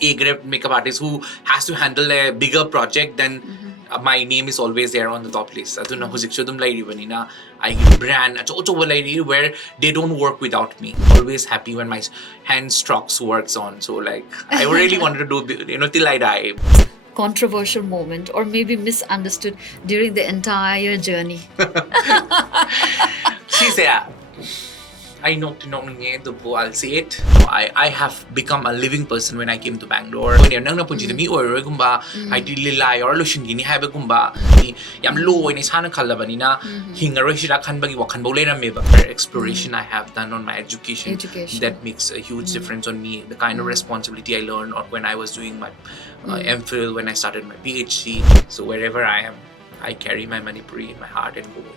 A-grade makeup artist who has to handle a bigger project, then my name is always there on the top list. Aduna hujik chudum lairi banina I brand acho lairi where they don't work without me. Always happy when my hand strokes works on. So like I really wanted to do till I die. Controversial moment or maybe misunderstood during the entire journey? She said, I know I'll say it. I have become a living person when I came to Bangalore. When nang napunjita mi or gumba, I did lilay or lushin gini have gumba. Yam low in his hana kalabanina, hingaroshira kan bagi wakan bolera meba. Exploration I have done on my education. That makes a huge difference on me. The kind of responsibility I learned when I was doing my MPhil, when I started my PhD. So wherever I am, I carry my Manipuri in my heart and go with.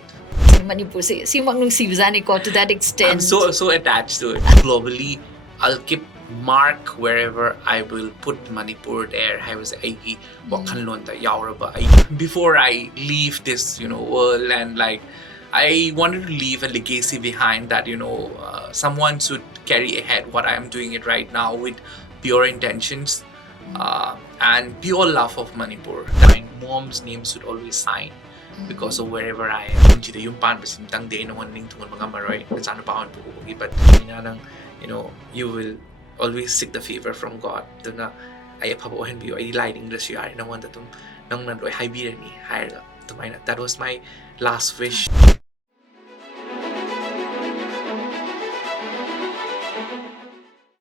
Manipur, si Magnung Sibzani ko to that extent. I'm so attached to it. Globally, I'll keep mark wherever I will put Manipur there. I was aigi wakanlonta yauraba. Before I leave this world, and like I wanted to leave a legacy behind that someone should carry ahead what I am doing it right now with pure intentions and pure love of Manipur. My mom's name should always sign. Because of wherever I am, yung pan basim tang day no one ning tungon mga maroy kasano pa ako pupugi, but you will always seek the favor from God. Doon na ay pabuhin biyo ay lighting the siyari na wanda tum nang nandoy hay biran ni higher tumay na. That was my last wish.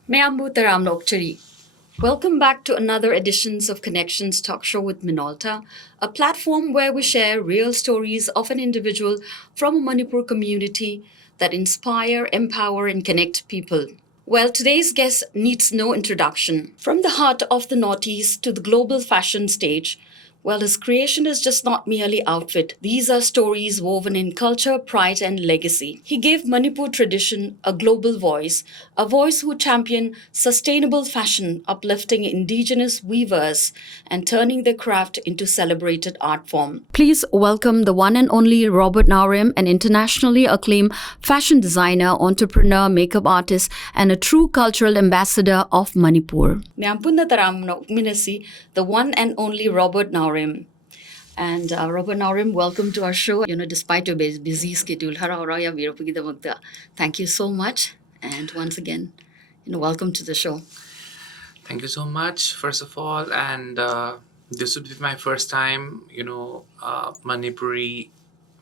Mayambu taram lokchari. Welcome back to another editions of Connections Talk Show with Minolta, a platform where we share real stories of an individual from a Manipur community that inspire, empower, and connect people. Well, today's guest needs no introduction. From the heart of the Northeast to the global fashion stage, well, his creation is just not merely outfit. These are stories woven in culture, pride, and legacy. He gave Manipur tradition a global voice, a voice who championed sustainable fashion, uplifting indigenous weavers and turning their craft into celebrated art form. Please welcome the one and only Robert Naorem, an internationally acclaimed fashion designer, entrepreneur, makeup artist, and a true cultural ambassador of Manipur. The one and only Robert Naorem. And Robert Naorem, welcome to our show. Despite your busy schedule, thank you so much. And once again, welcome to the show. Thank you so much, first of all. And this would be my first time, Manipuri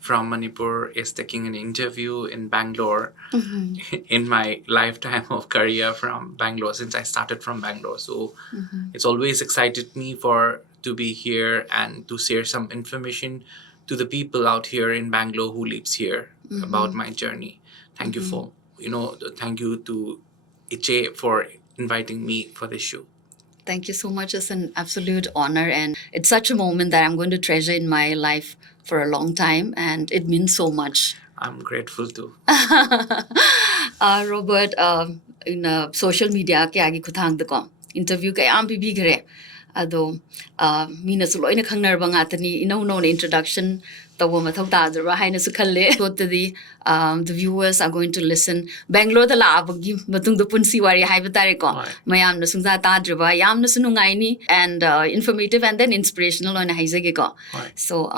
from Manipur is taking an interview in Bangalore in my lifetime of career from Bangalore, since I started from Bangalore. So it's always excited me to be here and to share some information to the people out here in Bangalore who lives here about my journey. Thank you thank you to Iche for inviting me for this show. Thank you so much. It's an absolute honor, and it's such a moment that I'm going to treasure in my life for a long time, and it means so much. I'm grateful too. Robert, in social media ke agi kuthang ko interview kay am bibigre ado mina su loina khangnar ba ngatani no introduction tawo mathau ta dra haina su khalle so the viewers are going to listen Bangalore da la abagi matung do punsi wari haiba tare ko mayam na sungza ta dra yam na sunu ngai ni and informative and then inspirational on haizage ko. So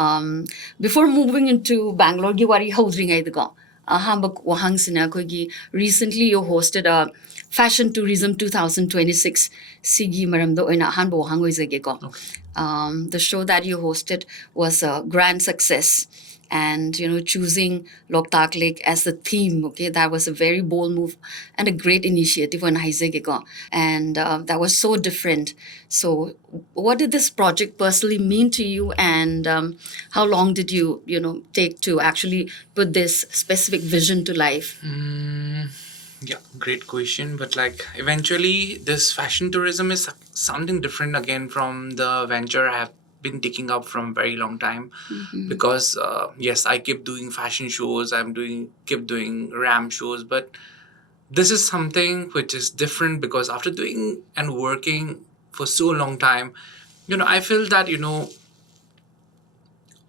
before moving into Bangalore gi wari hodring ai ko hambak wahang sina ko gi recently you hosted a Fashion Tourism 2026 Sigi Maramdo in Hanbo Hangoizageko. The show that you hosted was a grand success. And choosing Loktak Lake as the theme, okay, that was a very bold move and a great initiative on Haizegeko. And that was so different. So what did this project personally mean to you, and how long did you take to actually put this specific vision to life? Yeah, great question. But eventually this fashion tourism is something different again from the venture I have been taking up from a very long time. Because yes, I keep doing fashion shows, keep doing RAM shows, but this is something which is different because after doing and working for so long time, I feel that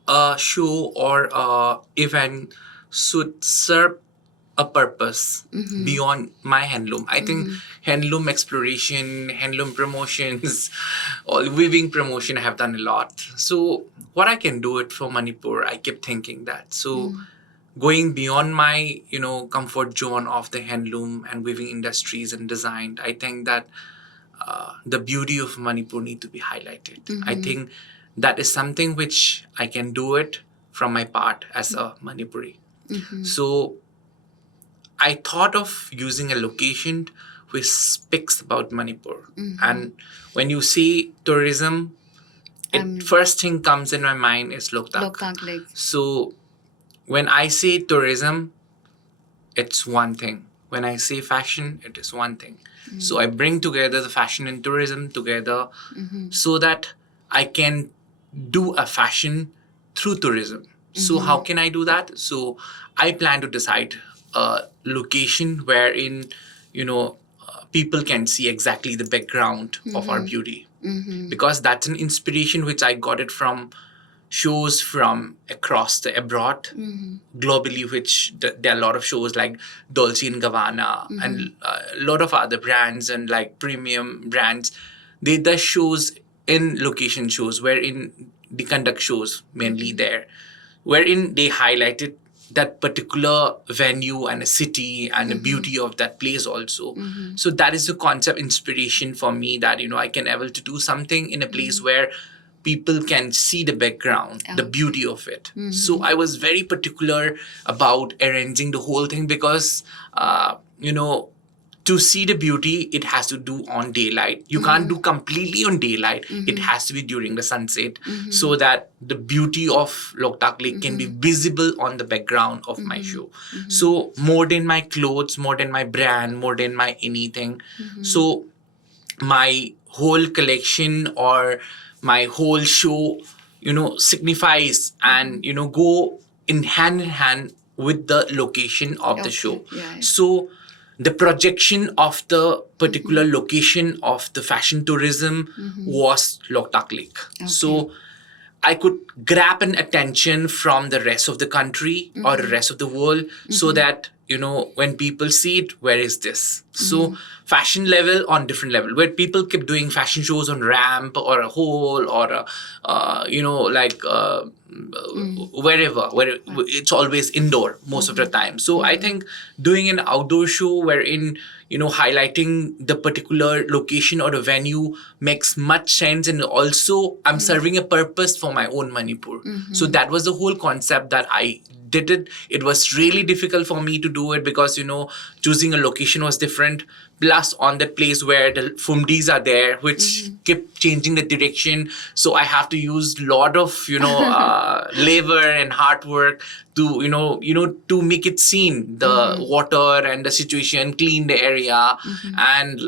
a show or a event should serve a purpose beyond my handloom. I think handloom exploration, handloom promotions, all weaving promotion, I have done a lot. So what I can do it for Manipur, I kept thinking that. So going beyond my, comfort zone of the handloom and weaving industries and design, I think that the beauty of Manipur need to be highlighted. I think that is something which I can do it from my part as a Manipuri. So I thought of using a location which speaks about Manipur. And when you say tourism, first thing comes in my mind is Loktak. Loktak Lake. So when I say tourism, it's one thing. When I say fashion, it is one thing. So I bring together the fashion and tourism together so that I can do a fashion through tourism. So how can I do that? So I plan to decide a location wherein, people can see exactly the background of our beauty. Because that's an inspiration which I got it from shows from across the abroad, globally, which there are a lot of shows like Dolce & Gabbana and a lot of other brands and like premium brands. They does shows in location shows wherein they conduct shows mainly there, wherein they highlighted that particular venue and a city and the beauty of that place also. So that is the concept inspiration for me that, I can able to do something in a place where people can see the background, the beauty of it. So I was very particular about arranging the whole thing because, to see the beauty, it has to do on daylight. You can't do completely on daylight. It has to be during the sunset so that the beauty of Loktak Lake can be visible on the background of my show. So more than my clothes, more than my brand, more than my anything. So my whole collection or my whole show, signifies and, go in hand with the location of the show. Yeah. So the projection of the particular location of the fashion tourism was Loktak Lake. So I could grab an attention from the rest of the country or the rest of the world so that, when people see it, where is this? So fashion level on different level, where people keep doing fashion shows on ramp or a hole or wherever, where it's always indoor most of the time. So I think doing an outdoor show wherein, highlighting the particular location or the venue makes much sense. And also I'm serving a purpose for my own Manipur. So that was the whole concept that I did it. It was really difficult for me to do it because, choosing a location was different. Plus on that place where the Fumdis are there, which kept changing the direction. So I have to use a lot of, labor and hard work to, to make it seen, the water and the situation, clean the area. And,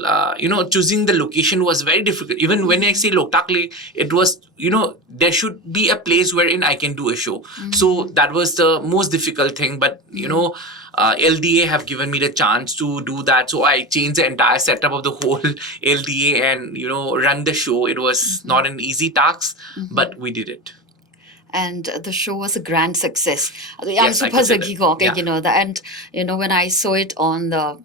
choosing the location was very difficult. Even when I say Loktak Lake, it was, there should be a place wherein I can do a show. So that was the most difficult thing. But, LDA have given me the chance to do that. So I changed the entire setup of the whole LDA and, run the show. It was not an easy task, but we did it. And the show was a grand success. Yes, I could say that. And when I saw it on the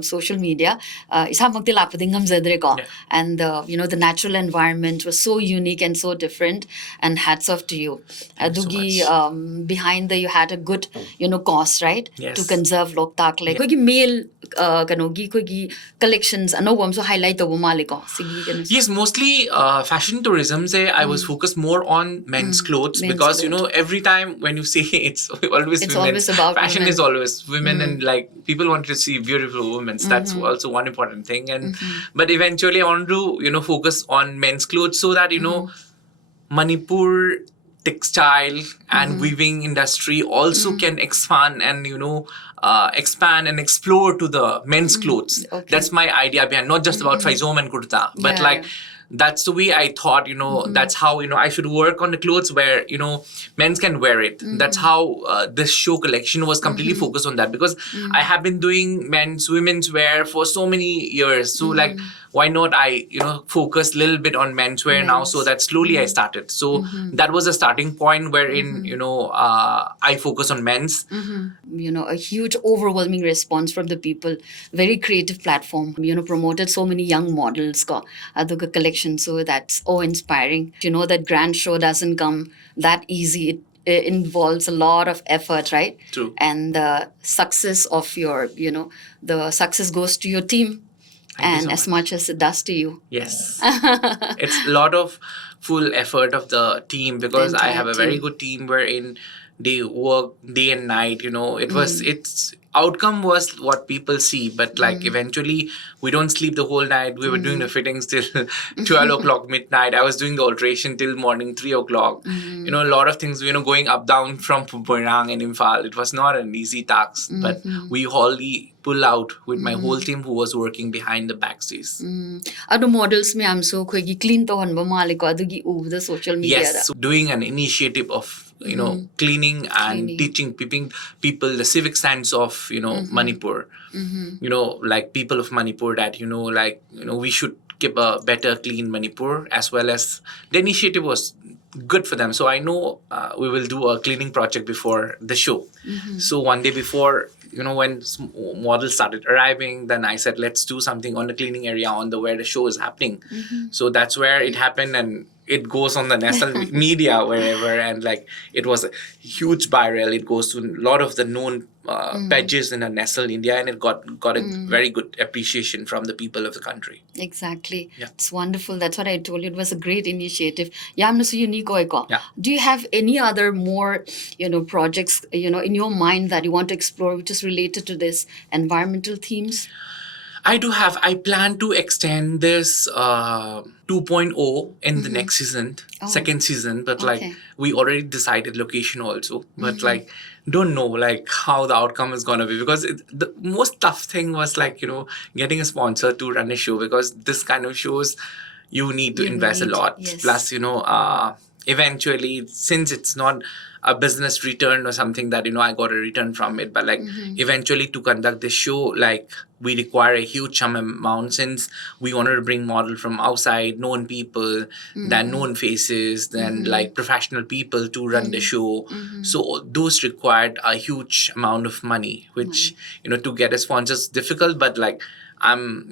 social media, isamagti lapadi ngamjadre ko. And the natural environment was so unique and so different. And hats off to you. Adugi behind you had a good cause, right? Yes. To conserve Loktak Lake. Kogi male kogi collections ano so highlight the maliko. Yes, mostly fashion tourism. Say I was focused more on men's clothes because clothes. Every time when you say it's always It's women, always about fashion women. is always women and like people want to see beautiful women. That's also one important thing. And but eventually I want to focus on men's clothes so that Manipur textile and weaving industry also can expand and expand and explore to the men's clothes. Okay. That's my idea behind, not just about Faizom and Kurta, but that's the way I thought, that's how, I should work on the clothes where, men's can wear it. That's how this show collection was completely focused on that, because I have been doing men's, women's wear for so many years. So like, why not I, focus a little bit on menswear now? So that slowly I started. So that was a starting point wherein, I focus on men's. A huge overwhelming response from the people. Very creative platform, promoted so many young models ko aduga collection. So that's inspiring. That grand show doesn't come that easy. It involves a lot of effort, right? True. And the success of your, the success goes to your team. Thank you so As much as it does to you. Yes. It's a lot of full effort of the team, because I have a very good team wherein they work day and night. It's outcome was what people see, but like eventually we don't sleep the whole night. We were doing the fittings till 12 o'clock midnight. I was doing the alteration till morning 3 o'clock. A lot of things, going up down from Pumpuirang and Imphal. It was not an easy task, but we wholly pull out with my whole team who was working behind the backstage. Ado models me am so koigi clean to hanba male ko adugi the social media. Yes, doing an initiative of cleaning and teaching people the civic sense of Manipur. Like people of Manipur that we should keep a better clean Manipur, as well as the initiative was good for them. So I know we will do a cleaning project before the show. So one day before, when models started arriving, then I said, let's do something on the cleaning area on the where the show is happening. So that's where it happened, and it goes on the national media wherever, and like it was a huge viral. It goes to a lot of the known pages in the national India, and it got a very good appreciation from the people of the country. Exactly. Yeah. It's wonderful. That's what I told you. It was a great initiative. Yamna so unique ko. Yeah. Do you have any other more, projects, in your mind that you want to explore, which is related to this environmental themes? I do have. I plan to extend this 2.0 in the next season, second season. But like we already decided location also. But like don't know like how the outcome is gonna be, because the most tough thing was like getting a sponsor to run a show, because this kind of shows you need to invest a lot. Yes. Plus eventually, since it's not a business return or something that I got a return from it, but like eventually to conduct this show, like we require a huge amount, since we wanted to bring model from outside, known people, then known faces, then like professional people to run the show. So those required a huge amount of money, which to get a sponsor is difficult, but like I'm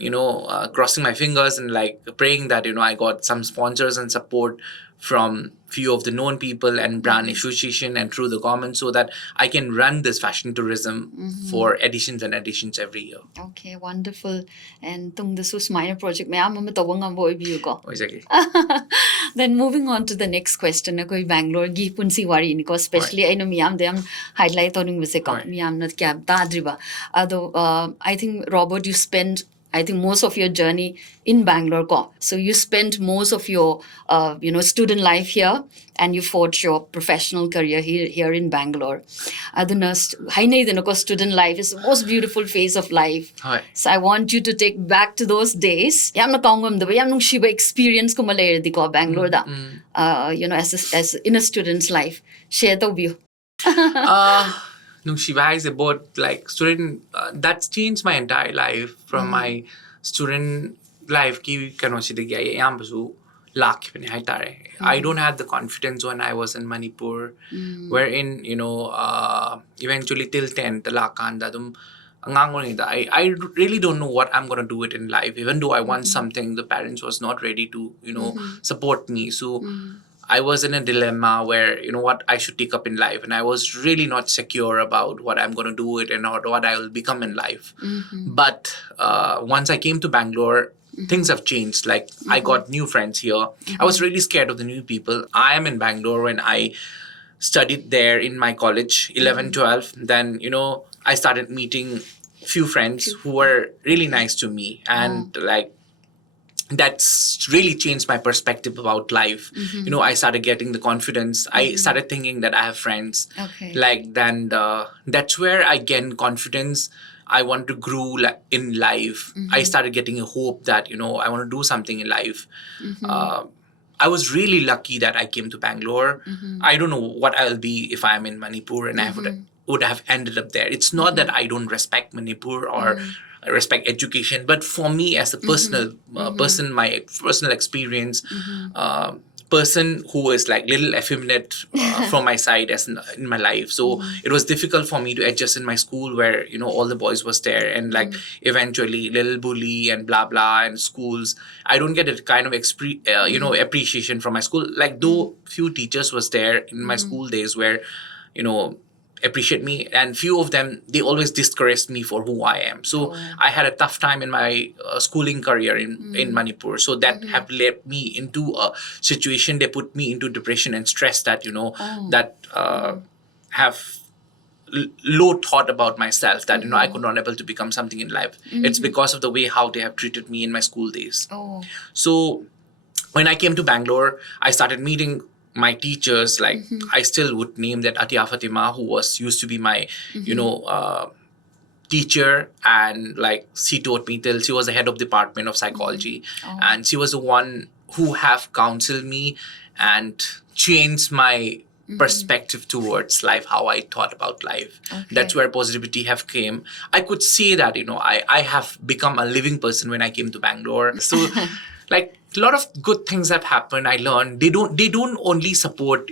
crossing my fingers and like praying that I got some sponsors and support from few of the known people and brand association and through the government, so that I can run this fashion tourism for editions and editions every year. Okay, wonderful. And tung the sus minor project mayam ama tawang ang boy biyu ko. Exactly. Then moving on to the next question, na koi Bangalore gi punsi wari ni ko, especially I know miyam dem highlight oning bise ko miyam na kya dadriba. Although I think Robert, you spend most of your journey in Bangalore ko. So you spent most of your student life here, and you forged your professional career here in Bangalore. Aduna student life is the most beautiful phase of life. Hi. So I want you to take back to those days. Yamna kaungam da yam nung shiba experience ko malay di ko Bangalore da. As in a student's life. Share the view. No, Shiva is about like student. That's changed my entire life from my student life. I don't have the confidence when I was in Manipur, wherein eventually till 10th I really don't know what I'm gonna do it in life. Even though I want something, the parents was not ready to support me. So. I was in a dilemma where, what I should take up in life. And I was really not secure about what I'm going to do it and what I will become in life. But once I came to Bangalore, things have changed. Like I got new friends here. I was really scared of the new people. I am in Bangalore when I studied there in my college, 11, 12. Then, I started meeting few friends who were really nice to me. And like, that's really changed my perspective about life. I started getting the confidence. I started thinking that I have friends. Okay. Like then that's where I gain confidence. I wanted to grow in life. I started getting a hope that, I want to do something in life. I was really lucky that I came to Bangalore. I don't know what I'll be if I'm in Manipur, and I would have ended up there. It's not that I don't respect Manipur or I respect education, but for me as a personal person, my personal experience, person who is like little effeminate from my side as in my life. So it was difficult for me to adjust in my school where, all the boys was there, and like eventually little bully and blah blah and schools. I don't get a kind of appreciation from my school. Like though few teachers was there in my school days where, appreciate me, and few of them, they always discouraged me for who I am. So I had a tough time in my schooling career in Manipur. So that have led me into a situation, they put me into depression and stress that, that have low thought about myself, that, I could not able to become something in life. It's because of the way how they have treated me in my school days. So when I came to Bangalore, I started meeting my teachers, like I still would name that Atia Fatima, who used to be my, teacher, and like she taught me till she was the head of department of psychology, and she was the one who have counseled me and changed my perspective towards life, how I thought about life. That's where positivity have came. I could say that, I have become a living person when I came to Bangalore. So like a lot of good things have happened. I learned they don't only support,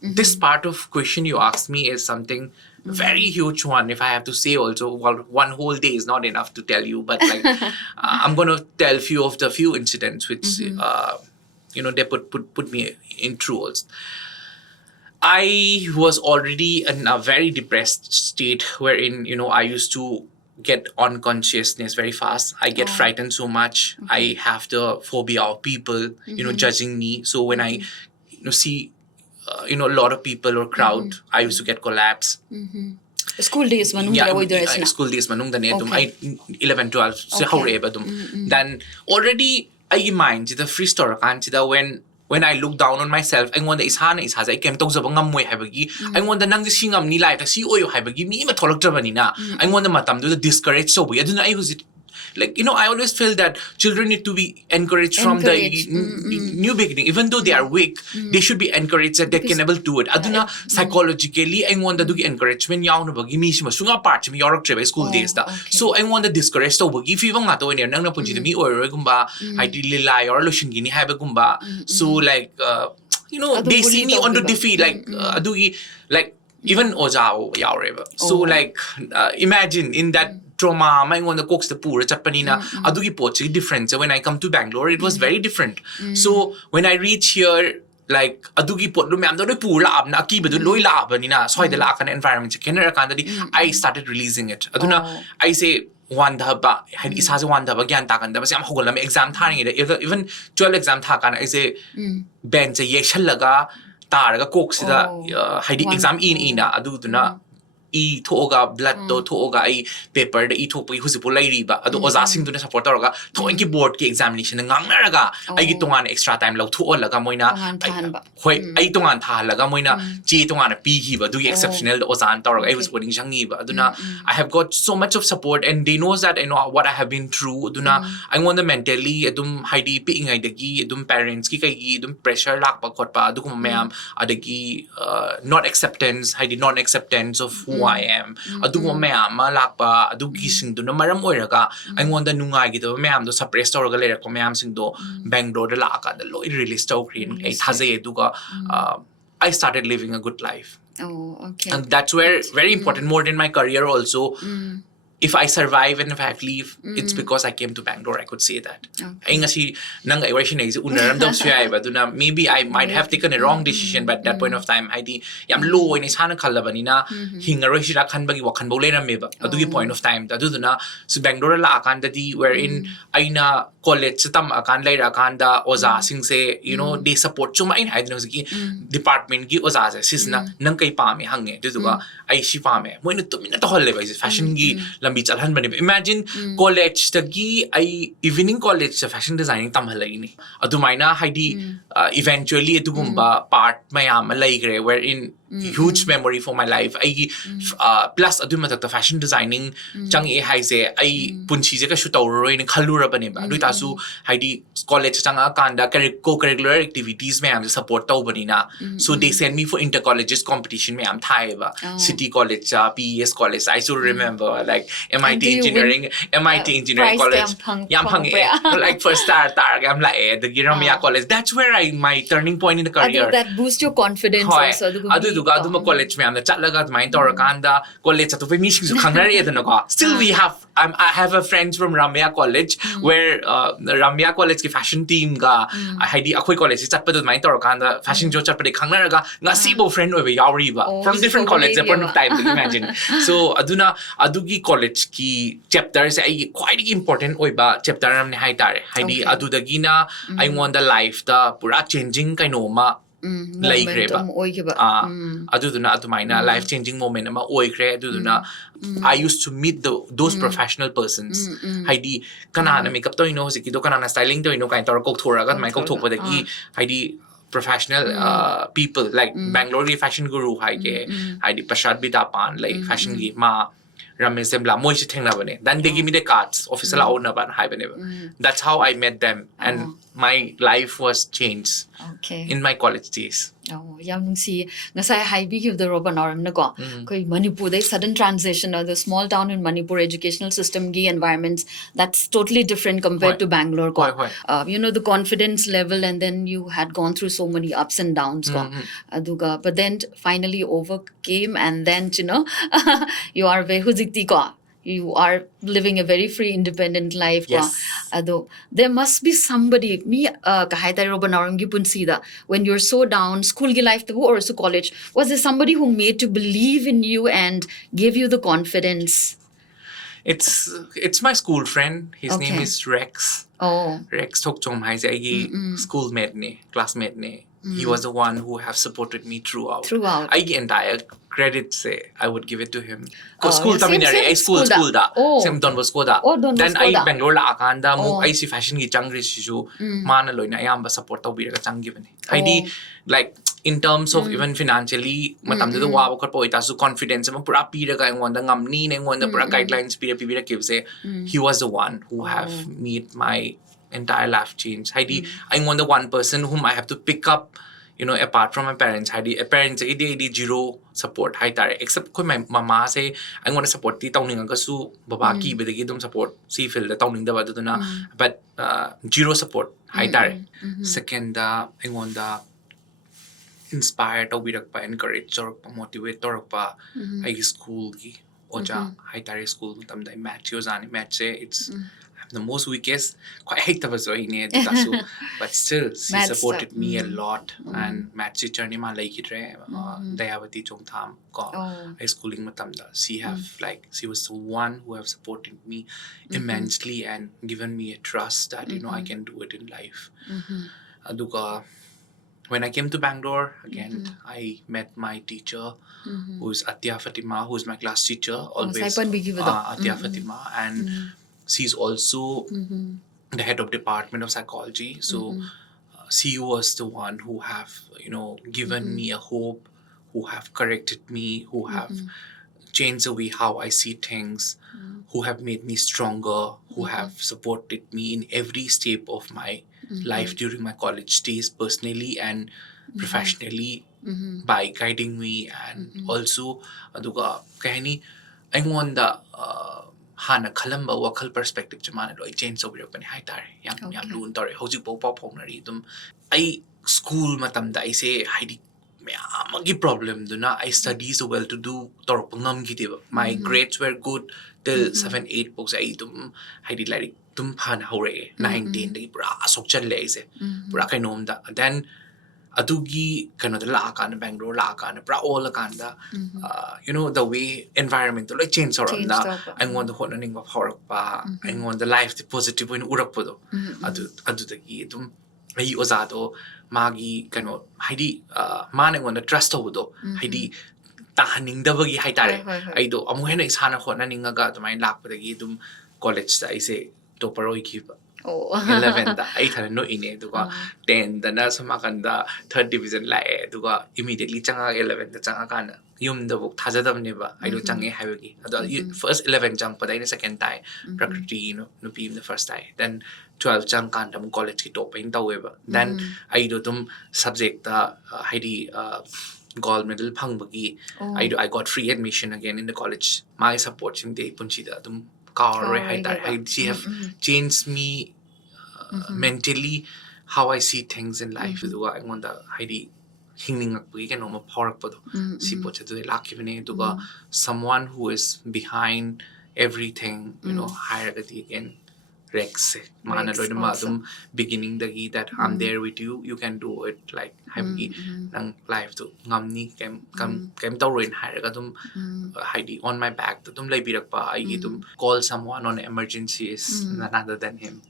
this part of question you asked me is something very huge one. If I have to say also, well, one whole day is not enough to tell you, but like I'm going to tell few incidents which, they put me in trolls. I was already in a very depressed state wherein, I used to get unconsciousness very fast. I get frightened so much. I have the phobia of people, judging me. So when I, see, a lot of people or crowd, I used to get collapse. School days manung school days manung I 11 12 so how then already I mind the free story when I look down on myself, I want is I came to Zabangam Habagi. I want the Nangishingam ni light, see oil Habagi, me a toloktrabanina. I want the matam do the discourage so we. I don't know, I was it. Like, I always feel that children need to be encouraged from the new beginning. Even though they are weak, they should be encouraged that they can able do it. Aduna psychologically, I want the encouragement. Yaw na bagi mismo sunga part mi yorok trebe school days da. So I want the discourage to bagi. If you want to in nang na punji mi or gumba, I did lilay or lushin gini have gumba. So like they see me on the defeat like adugi like even ojao yaw. So like imagine in that trauma, my one the cooks the poor chapanina, adugi pochi different. So when I come to Bangalore, it was very different. So when I reach here, like adugi pot lumam do poor lab na ki bedu loy lab nina, so the lakan environment kenera kandadi, I started releasing it. Aduna I say one dhaba had is has one dhaba gyan takan da sam hogolam exam thani even 12 exam thakan I say bench ye shalaga taraga cooks the hidi exam ina aduduna E toga blood to toga I paper the E topi who's a polariba, ado was asking to support orga, toinki board ki examination and nangaraga. I get to one extra time low to all lagamoina. I don't want Halagamoina, G to one a pihiva, do exceptional Ozan Torg, I was putting Jangiva. Duna, I have got so much of support and they knows that I know what I have been through. Duna, I want the mentally, Adum Heidi picking Idagi, Dum parents, Kikagi, Dum pressure, Lakpa Kotpa, Dukum Mam, Adagi, not acceptance, Heidi non acceptance of who I am. Adugo Mam, Malakpa, Adukising to Namaram Oiraga. I want the Nungai to Mam, the suppressed or galera Mam sing do Bangalore the Laka, the Lloyd really Stokerin, a Taze Duga. I started living a good life. Oh, okay. And that's where very important, more than my career also. If I survive and if I leave, it's because I came to Bangalore. I could say that. Maybe I might have taken a wrong decision, but at that point of time, I think I'm low in his hand kalabanina, hingaroshira kanbagi wakan bolera meba. Adugi point of time, Daduna, so Bangalore la akanda wherein Aina college tam akan later akanda oza sing say, they support so mine I department gi oza sisna nang kay pame hange duduga ay si pame mo ino tumina to holle ba fashion gi imagine college tagi ay evening college sa fashion designing tamhalay ni adumaina haidi eventually itugumba part mayam malay gre wherein huge memory for my life. I plus adu matak fashion designing chang e haise I punchi je ka shoot auroi ni khalura bane ba adu tasu haidi college changa kanda co-curricular activities me am support tau bani na so they send me for inter colleges competition me am thai ba city college PES college I still remember like MIT engineering college yam phang like first star am la the Giramia college that's where my turning point in the career that boost your confidence also aduma college me am na chatlaga my torakanda college atu mi sing su khangnari edana ko still we have I have a friends from Ramya college where Ramya college ki fashion team ga haidi akhoi college chatpadu mai torakanda fashion jo chatpade khangnaraga ngasi bo friend oiba yauri ba from different college at point of time imagine so aduna adugi college ki chapter se ai quite important oiba chapter namne hai tare haidi adudagi na I want the life the pura changing kainoma laikreba aduduna atumaina life changing moment ama oikre aduduna I used to meet those professional persons haidi kanana makeup to ino hosiki do kanana styling to ino kain tor kok thora ga mai kok thok padagi haidi professional people like Bangalore fashion guru haike haidi Prashad Bidapan like fashion gi ma Ramesh Sembla moi chi thengna bane then they give me the cards official auna ban hai bane that's how I met them and my life was changed in my college days yam nungsi ngasai hai bi give the Robert Naorem na ko koi Manipur the sudden transition of the small town in Manipur educational system gi environments that's totally different compared to Bangalore ko you know the confidence level and then you had gone through so many ups and downs ko aduga but then finally overcame and then you know you are very huzikti ko you are living a very free independent life ado there must be somebody me kahai tai Robert Naorem gi punsi da when you're so down school gi life or also college was there somebody who made you believe in you and gave you the confidence it's my school friend his name is Rex Rex Thok Chom hai se gi schoolmate ne classmate ne he was the one who have supported me throughout I entire credit say I would give it to him school taminare school da same Don Bosco da then I Bangalore la akanda mo I si fashion gi changri sisu mana loina ayamba support taw biraga changgibane haidi like in terms of even financially matam de wa ko poita su confidence ma pura piraga ngonda ngamni ne ngonda pura guidelines pira give say he was the one who have made my entire life change haidi I want the one person whom I have to pick up you know apart from my parents haidi parents id zero support hai tare except koi my mama say I want to support ti tawning ga su baba ki bedagi dum support si feel da tawning da baduna but zero support hai tare second I want the inspire to birak pa encourage or motivate or pa ai school gi oja hai tare school tam dai match yo zani match say it's the most weakest quite hate was but still she supported me a lot and match journey ma like it re Dayavati Chongtham ko high schooling matam da she was the one who have supported me immensely and given me a trust that you know I can do it in life aduga when I came to Bangalore again I met my teacher who is Atya Fatima who is my class teacher always Atya Fatima and she's also the head of department of psychology so she was the one who have you know given me a hope who have corrected me who have changed the way how I see things who have made me stronger who have supported me in every step of my life during my college days personally and professionally by guiding me and also aduga kahani I want the hana khalamba wakhal perspective chamana loi change sobira pani hai tare yam lun tore hojik bo pop homnari dum I school matam da I say haidi magi problem duna I study so well to do torpangam gideba my grades were good till 7 8 books I dum haidi like dum phana hore 9 10 dai pura sokchal le ise pura kainom da then adugi kano da la kana Bangalore la kana pra all kana you know the way environment like change around na I want the hot ning of horror pa I want the life the positive in urak podo adu da gi dum ai ozado magi kano haidi man I want the trust odo haidi tahaning da bagi hai tare ai do amu hena isana hot na ninga ga to mai lak pa da gi dum college da I say to paroi ki Oh. 11 da ai thana no ine duga 10 da na samakanda third division lae duga immediately changa 11 da changa kana yum da buk thajadam ne ba ai do change hawegi ado first 11 chang pada ina second tai prakriti no no pi the first tai then 12 chang kan dam college ki top in tawe ba then ai do tum subject da haidi gold medal phangbagi I got free admission again in the college my support sim de punchi da dum car I she have changed me mentally how I see things in life do I want the haidi hingning akpi ke no ma power pado si poche to lakibne duga someone who is behind everything you know higher again Rex mana loy ma dum beginning the that I'm there with you can do it like happy nang life to ngamni kem tawrin hire ga dum haidi on my back to dum lai birak pa ai dum call someone on emergencies none other than him.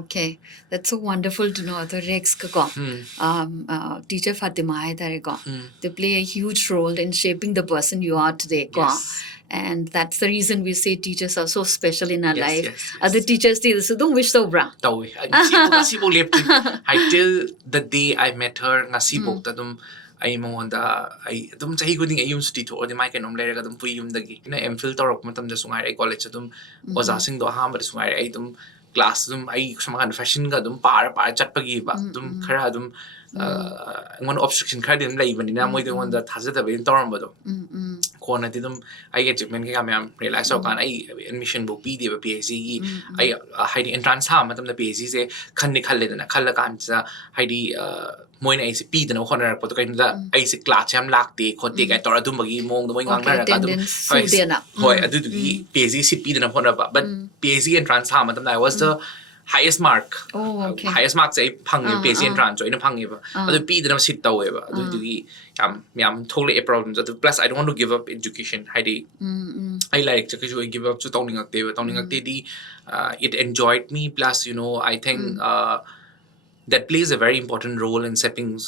Okay, that's so wonderful to know. The Rex ko, teacher Fatima hai tare ko. They play a huge role in shaping the person you are today ko. And that's the reason we say teachers are so special in our life. Other teachers say this, so don't wish so bra. Tawi. Ngasi bo lep. I till the day I met her, ngasi bo ta dum ai monda ai dum chahi guding ai university to odi mai kenom lere ga dum pui yum dagi. Na MPhil torok matam da sungai ai college dum oza sing do ha ma sungai ai dum class dum ai samakan fashion ga dum par chat pagi ba dum khara dum ngon obstruction khara dim lai bani na moi de ngon da thaja da ben toram ba do kona ti dum ai achievement ka am realize so kan ai admission book pi de ba PhD gi ai haidi entrance ha matam da PhD se khanni khalle da na khalla kan sa haidi moi na ai se pi da na khona ra to kai da ai se class yam lakte khote kai tora dum bagi mong da moi ngang na ka dum hoi adu du gi PhD sit pi da na khona ba but PhD entrance ha matam da I was the highest mark highest mark say phang PhD entrance so ina phang ba adu pi da na sit taw ba adu du gi yam totally a problem adu plus I don't want to give up education haidi I like to I give up to tawning akte di it enjoyed me plus you know I think that plays a very important role in shaping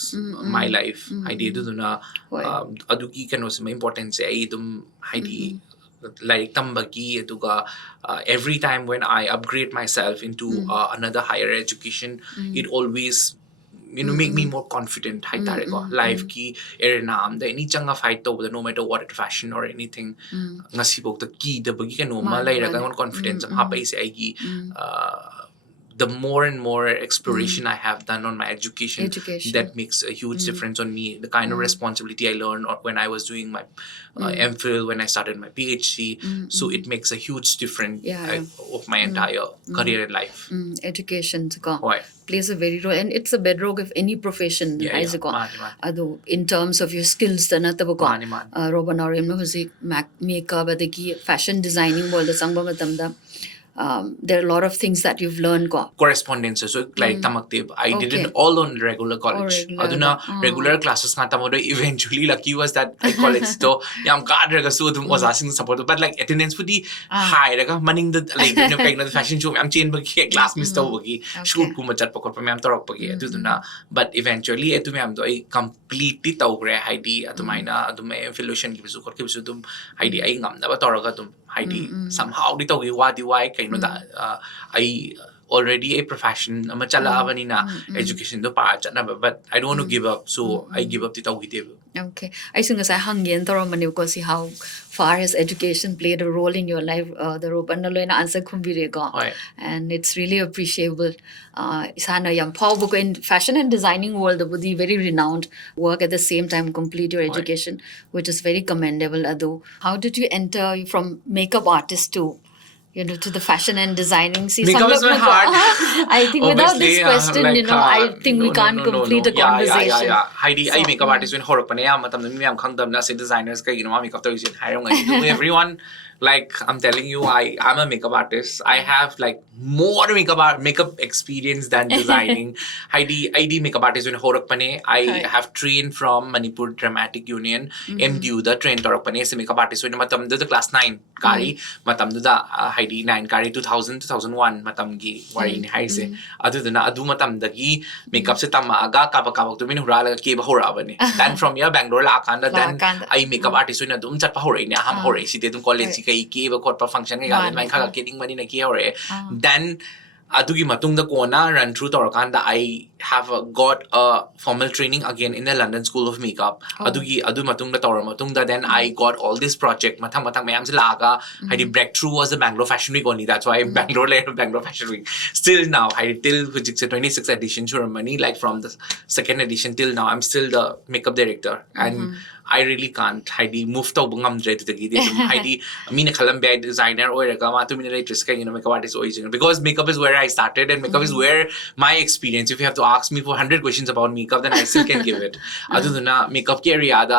my life. Haidi du na adu ki kano se importance ai dum haidi like tambagi aduga every time when I upgrade myself into another higher education it always you know make me more confident hai tare ko life ki arena am da any changa fight to no matter what it fashion or anything ngasi bok the key the bagi kano ma lai ra ka confidence am ha pai se ai gi the more and more exploration I have done on my education that makes a huge difference on me. The kind of responsibility I learned when I was doing my MPhil, when I started my PhD. So it makes a huge difference of my entire career in life. Education plays a very role, and it's a bedrock of any profession. In terms of your skills, Robert Naorem makeup, fashion designing, there are a lot of things that you've learned. Correspondences, so like tamakte, I did it all on regular college. Aduna regular classes nga tamodo eventually lucky was that I college to yam kadra ga so dum was asking support but like attendance pudi high raga maning the like you know peg na fashion show am chain bagi class miss to bagi shoot kuma chat pakot pa am torok bagi aduna but eventually etu me am do I completely tawre haidi atumaina adume affiliation ki bisu kor ki bisu dum haidi ai ngam na ba toraga dum haidi somehow di tawi wadi wai kai no da I already a profession I'm a chala na education do pa chana but I don't want to give up so I give up the tawhid. Okay, I think as I hung in Toromani because see how far has education played a role in your life. The Robanalo answer kumbirega, and it's really appreciable. Isana yam power in fashion and designing world the budi very renowned work at the same time complete your education, which is very commendable. Ado, how did you enter from makeup artist to to the fashion and designing? See, makeup is very hard. I think without this question, like, I think we can't complete a conversation. Heidi, I makeup artist when horror pane matam na miyam khangdam na say designers ka makeup to is hiring everyone. Like I'm telling you, I'm a makeup artist. I have like more makeup experience than designing. Heidi makeup artist when horror pane. I have trained from Manipur Dramatic Union. MDU the trained horror pane se makeup artist when matam the class 9 kari matam da Heidi 9 kari 2001 matam gi wari ni hai se adu na adu matam da gi makeup se tam aga kabak to min hurala ke ba hora bane. Then from here Bangalore la akanda then I makeup artist when adum chat pa hora ni ham hora si de college kai ke ba court pa function kai ga mai kha kidding mani na ke hore then Adugi matungda kona run through torakanda I have got a formal training again in the London School of Makeup. Adugi adu matungda tora matungda then I got all this project matang mayam laga. I did breakthrough was the Bangalore Fashion Week only. That's why I'm Bangalore later Bangalore Fashion Week. Still now I till 26th edition money like from the second edition till now I'm still the makeup director and I really can't. Heidi move to bungam dread to the giddy. Heidi, mina kalambe designer or a gama to minute makeup artist origin because makeup is where I started and makeup is where my experience. If you have to ask me for 100 questions about makeup, then I still can give it. Other than that, makeup ke area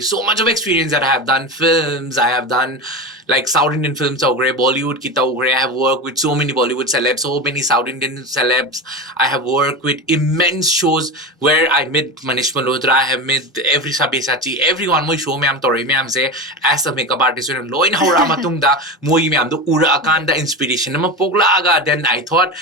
so much of experience that I have done films, I have done like South Indian films, Bollywood kita I have worked with so many Bollywood celebs, so many South Indian celebs. I have worked with immense shows where I met Manish Malhotra, I have met every Sabyasachi, everyone mo show me am tori me am say as a makeup artist when loin haura matungda mo me am do ura akanda inspiration na mapogla aga. Then I thought,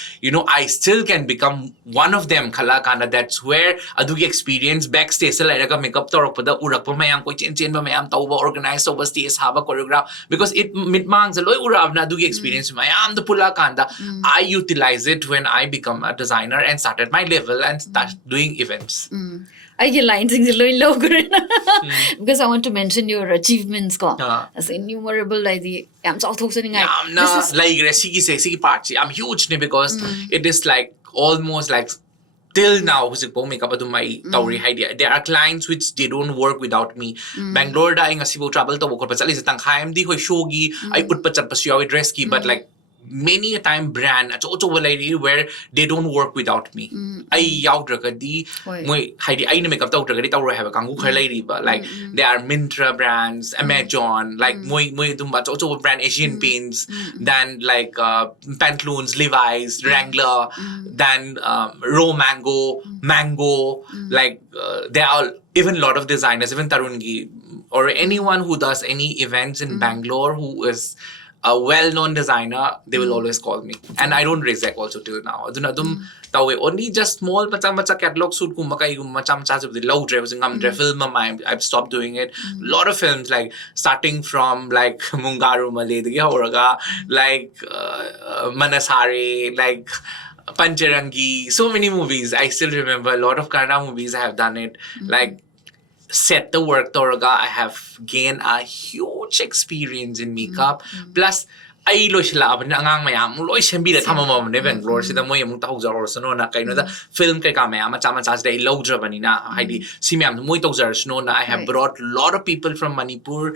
I still can become one of them kala kanda. That's where adugi experience backstage sa laga makeup pada urak pa mayam ko chen ba mayam tauba organize tauba stage haba choreograph because it mitmang sa loy urav na dugi experience mayam the pula kanda. I utilize it when I become a designer and started my level and start doing events. I get lines in the because I want to mention your achievements as innumerable like the I'm so I'm huge because it is like almost like till now, makeup my idea. There are clients which they don't work without me. Bangalore da inga sibo travel to work pa tang khaim di hoi shogi I put pa pasyawi dress ki but like many a time brand where they don't work without me. I yaw di moi haidi I makeup tau di tau have a kangu ba like there are Mintra brands, Amazon, like moi dumba brand Asian Paints, then like Pantaloons, Levi's, Wrangler, then Raw Mango, like there are even a lot of designers, even Tarungi or anyone who does any events in Bangalore who is a well-known designer, they will always call me. And I don't reject also till now. Only just small macha catalog suit kumakai macha with the low drive film I've stopped doing it. Lot of films like starting from like Mungaru Malay, like Manasari, like Pancharangi, so many movies. I still remember a lot of Kannada movies I have done it. Like set the work Toraga, I have gained a huge experience in makeup. Plus, I lo sila aban angang mayam lo isembi da tama mo ne Bangalore sida mo yamung tahog jar so na kay no da film kay ka mayam chama chas day lo jar bani na haidi si mayam mo tog jar no na I have brought a lot of people from Manipur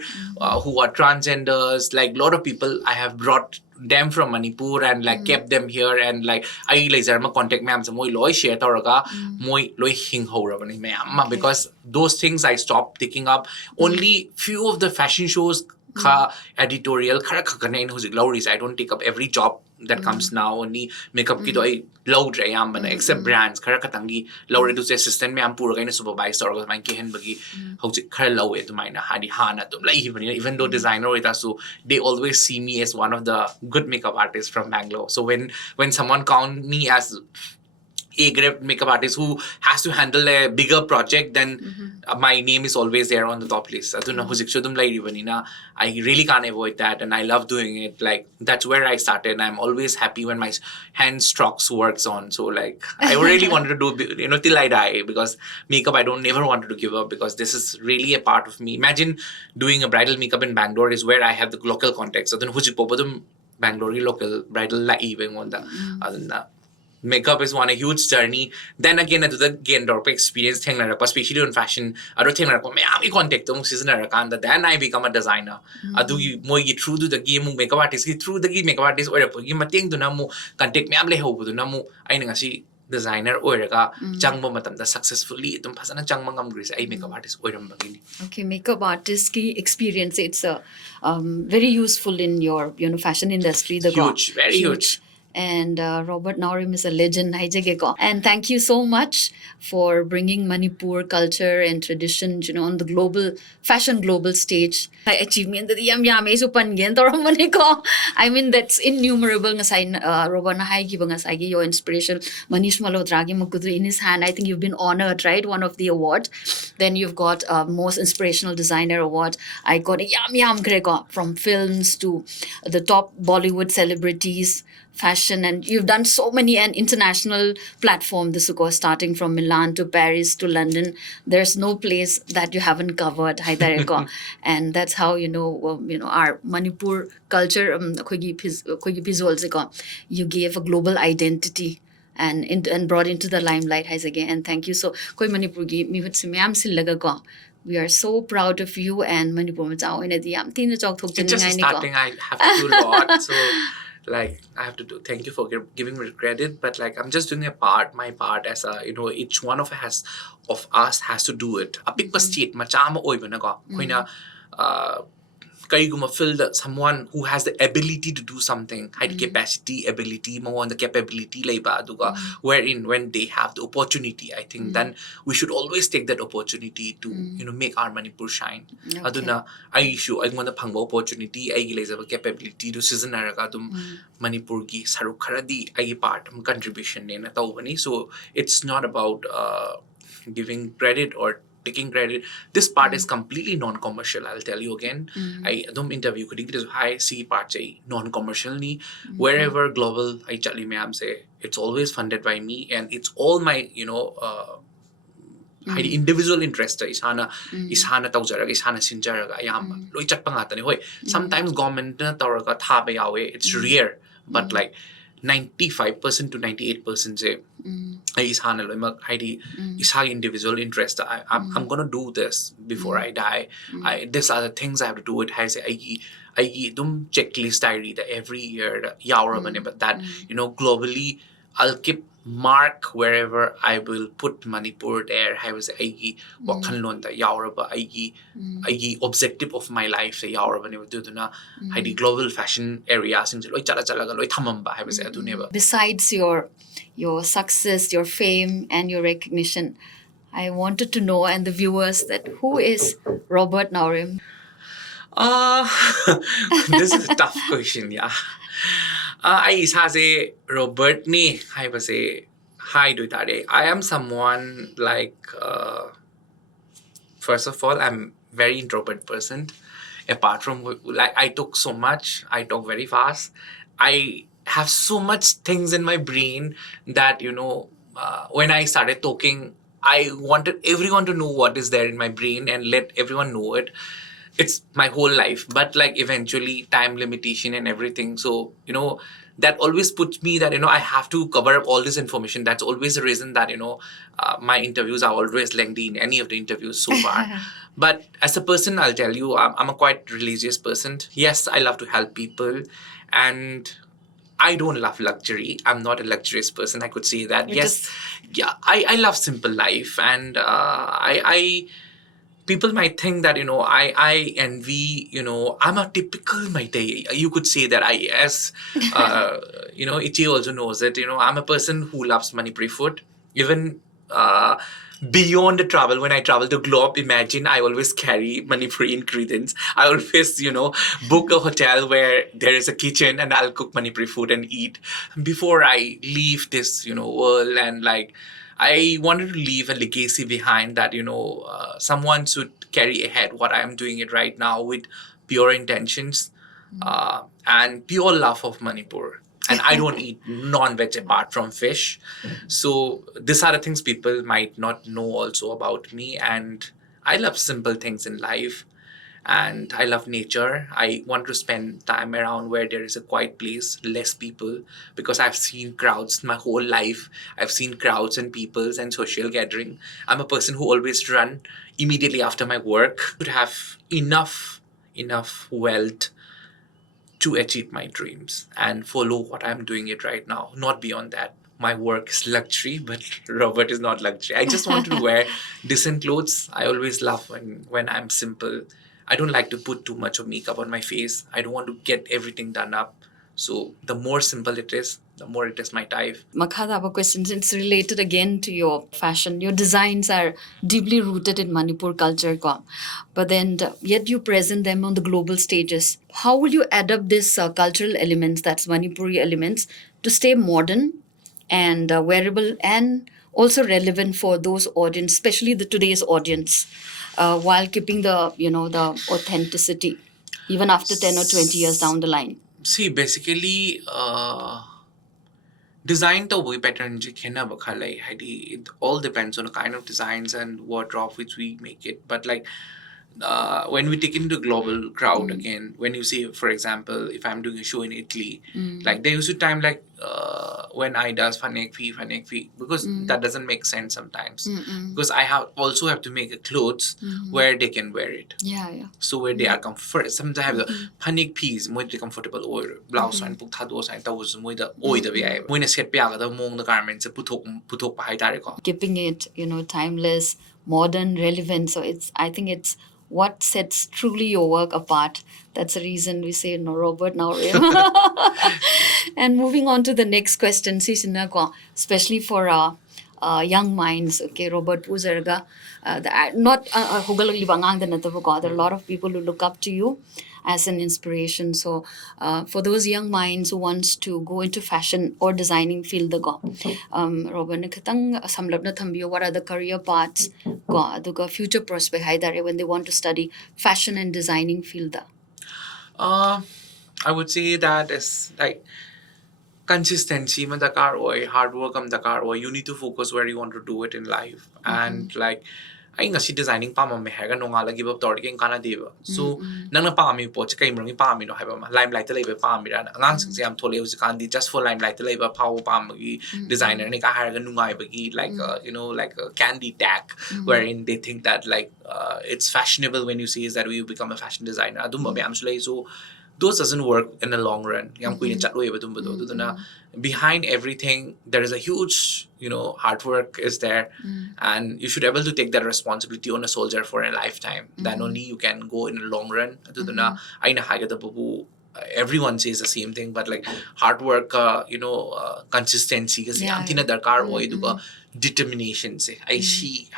who are transgenders, like lot of people I have brought them from Manipur and like kept them here and like I laser ma contact mayam sa moi loy share toraga moi loy hing ho ra bani mayam because those things I stopped taking up. Only few of the fashion shows editorial I don't take up every job that comes now. Only makeup ki to I low dre am bana except brands katangi low reduce assistant me am puro kaina supervisor or man kihen bagi hojik khara low it mine hadi hana to like even though designer it so they always see me as one of the good makeup artists from Bangalore. So when someone count me as a great makeup artist who has to handle a bigger project, then my name is always there on the top list. I really can't avoid that and I love doing it. Like that's where I started. I'm always happy when my hand strokes works on. So like I really wanted to do till I die because makeup I don't never wanted to give up because this is really a part of me. Imagine doing a bridal makeup in Bangalore is where I have the local context. So then Bangalore local bridal la even wanda. Makeup is one a huge journey. Then again, I do the Gendorp experience thing, especially on fashion. I don't think I contact season then I become a designer. I do more through the game makeup artist, through the makeup artist or a thing to namu contact me. I'm like hope to namu. I think I designer or changmo matam successfully itum pasana changmangam gris ay makeup artist oiram bagini. Okay, makeup artist ki experience it's very useful in your fashion industry. The huge, very huge. And Robert Naorem is a legend. And thank you so much for bringing Manipur culture and traditions, on the global fashion global stage. Achievement that I mean that's innumerable. Robert Naorem your inspiration. Manish Malhotra in his hand. I think you've been honored, right? One of the awards. Then you've got most inspirational designer award. I got a from films to the top Bollywood celebrities. fashion, and you've done so many an international platform. This was starting from Milan to Paris to London. There's no place that you haven't covered. And that's how our Manipur culture. You gave a global identity and brought into the limelight. And thank you so. Koi Manipur gi mi hut simyam sillaga ko. We are so proud of you and Manipur machao ina di am tin chok thok It's just starting. I have to do a lot. So like I have to do. Thank you for giving me credit, but like I'm just doing my part as a each one of us has to do it. A big state machama oibana ko. Koina kaiguma fill someone who has the ability to do something, high capacity, ability, more on the capability laiba aduga, wherein when they have the opportunity, I think then we should always take that opportunity to make our Manipur shine. Aduna I issue I want the phangba opportunity, I gileza capability to season aragadum Manipur gi saruk kharadi I part contribution nena tawani. So it's not about giving credit or taking credit. This part is completely non-commercial. I'll tell you again. I don't interview could high see part non-commercial ni wherever global I chali me say it's always funded by me and it's all my individual interest ishana tawjaraga ishana sinjaraga yam loi chatpa ngatani hoi sometimes government na tawraga thabe yawe it's rare but like 95% to 98% say ishana loimak haidi ishag individual interest I'm going to do this before I die. These are the things I have to do. It has I dum checklist diary that every year but that globally I'll keep mark wherever I will put Manipur there. I was Minolta objective of my life global fashion areas besides your success, your fame and your recognition, I wanted to know and the viewers that who is Robert Naorem? This is a tough question, yeah. I has a Robert ni I was a hi do that. I am someone like first of all I'm very introvert person. Apart from like I talk so much, I talk very fast. I have so much things in my brain that when I started talking, I wanted everyone to know what is there in my brain and let everyone know it. It's my whole life, but like eventually time limitation and everything. So, that always puts me that, I have to cover up all this information. That's always the reason that, my interviews are always lengthy in any of the interviews so far. But as a person, I'll tell you, I'm a quite religious person. Yes, I love to help people and I don't love luxury. I'm not a luxurious person. I could say that. I love simple life and I people might think that I envy I'm a typical Maite. You could say that Ichi also knows it. I'm a person who loves Manipuri food. Even beyond the travel, when I travel to Globe, imagine I always carry Manipuri ingredients. I always book a hotel where there is a kitchen and I'll cook Manipuri food and eat before I leave this world. And like I wanted to leave a legacy behind that, someone should carry ahead what I am doing it right now with pure intentions and pure love of Manipur. And I don't eat non-veg apart from fish. So these are the things people might not know also about me. And I love simple things in life. And I love nature. I want to spend time around where there is a quiet place, less people, because I've seen crowds my whole life. I've seen crowds and peoples and social gathering. I'm a person who always run immediately after my work to have enough wealth to achieve my dreams and follow what I'm doing it right now. Not beyond that. My work is luxury, but Robert is not luxury. I just want to wear decent clothes. I always love when I'm simple. I don't like to put too much of makeup on my face. I don't want to get everything done up. So the more simple it is, the more it is my type. Makhadaba questions, it's related again to your fashion. Your designs are deeply rooted in Manipur culture, but then yet you present them on the global stages. How will you adapt these cultural elements, that's Manipuri elements, to stay modern and wearable and also relevant for those audience, especially the today's audience, while keeping the the authenticity even after 10 or 20 years down the line? See, basically, design tawui pattern ji khenaba khalai haidi it all depends on the kind of designs and wardrobe which we make it, but like when we take into global crowd again, when you see, for example, if I'm doing a show in Italy, like they used to time like when I does fanek fee, because that doesn't make sense sometimes, because I have to make a clothes where they can wear it. Yeah. So where they are comfort. Sometimes have the fanek piece more comfortable or blouse and put thado and was more the oi the way when a set piaga the mong the garments putok pa haitare ko. Keeping it, timeless, modern, relevant. So I think it's what sets truly your work apart. That's the reason we say no Robert Naorem. And moving on to the next question, especially for young minds. Okay, Robert Puzerga, not there are a lot of people who look up to you as an inspiration. So for those young minds who wants to go into fashion or designing field, Robert, what are the career paths, future prospect when they want to study fashion and designing field? I would say that is like consistency ma dakar hoy, hard work am dakar hoy. You need to focus where you want to do it in life, and like I ngasi designing pa me haga nongala give up tor king kana deba. So nang na pa mi po chkai mrang pa mi no haiba ma limelight ta leba pa mi ran angang sing am thole us kan di just for limelight ta leba power pa gi designer ni ka haga nungai ba gi like like a candy tag wherein they think that like it's fashionable when you say is that you become a fashion designer adum ba am so those doesn't work in the long run. Behind everything, there is a huge, hard work is there, and you should be able to take that responsibility on a soldier for a lifetime. Then only you can go in the long run. Everyone says the same thing, but like hard work, consistency, determination. I see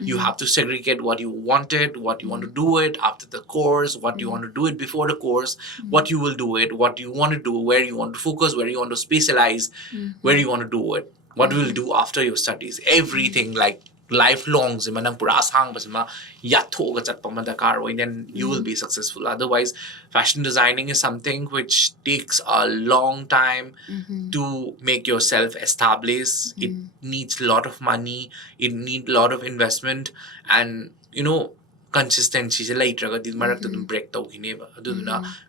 you have to segregate what you wanted, what you want to do it after the course, what you want to do it before the course, what you will do it, what you want to do, where you want to focus, where you want to specialize, where you want to do it, what you will do after your studies, everything like lifelong then you will be successful. Otherwise, fashion designing is something which takes a long time to make yourself established. It needs a lot of money, it needs a lot of investment, and consistency is later break